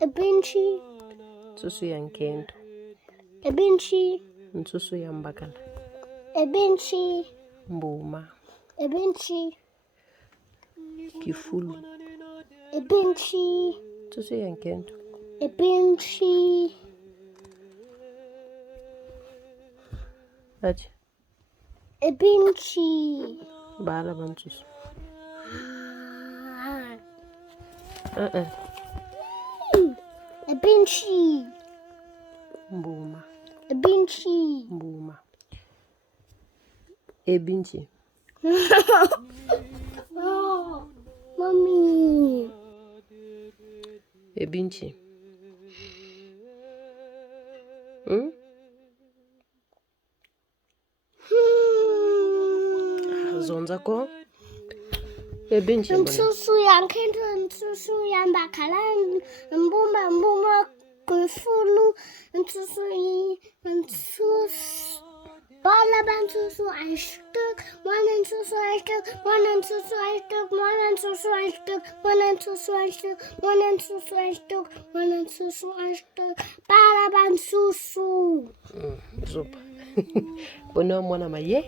Ebinchi. Susu ya nkendo. Ebinchi. Nsusu ya mbakala. Ebinchi. Mbuma. Ebinchi. Kifulu. Ebinchi. Susu ya nkendo. Ebinchi. Ati. Ebinchi. Bâlà bansusu. Ebinchi. Mbuma. Ebinchi. Mbuma. Ebinchi. Oh, mommy. Ebinchi. Zonza ko. Ebinchi. Nsusu ya nkendo, nsusu ya mbakala, mbuma kufulu, nsusu bâlà bansusu een stuk, een nsusu een stuk, een nsusu een stuk, een nsusu een stuk, een nsusu een stuk, een nsusu een stuk, een nsusu een stuk, bâlà bansusu. Zopa. Bona mwana maye.